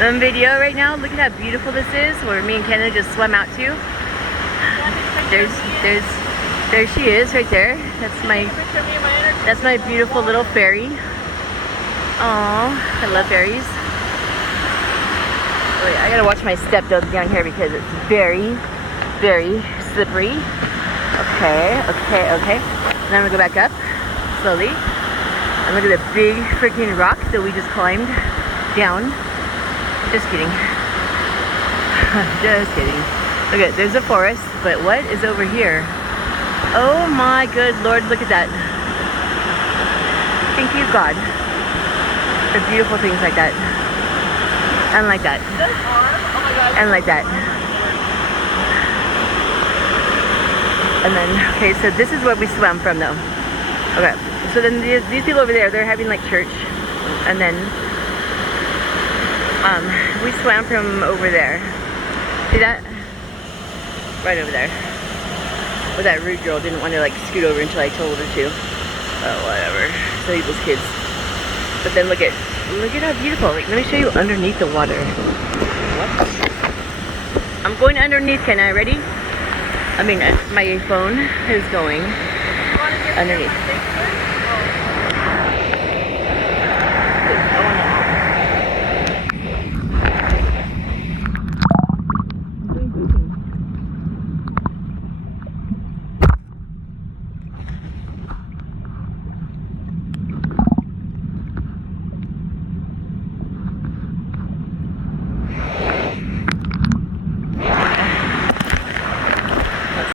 video right now. Look at how beautiful this is, where me and Kenna just swam out to. There she is, right there. That's my beautiful little ferry. Oh, I love ferries. Wait, I gotta watch my step down here because it's very, very slippery. Okay. And I'm gonna go back up slowly. And look at the big freaking rock that we just climbed down. Just kidding. Just kidding. Look at, there's a forest, but what is over here? Oh my good Lord, look at that. Thank you, God, for beautiful things like that. And like that. And like that. And then, okay, so this is where we swam from though. Okay, so then these people over there, they're having like church. And then we swam from over there. See that? Right over there. But that rude girl didn't want to like scoot over until I told her to. Oh, whatever. So these kids. But then look at how beautiful. Like, let me show you underneath the water. What? I'm going underneath, can I? Ready? I mean, my phone is going underneath.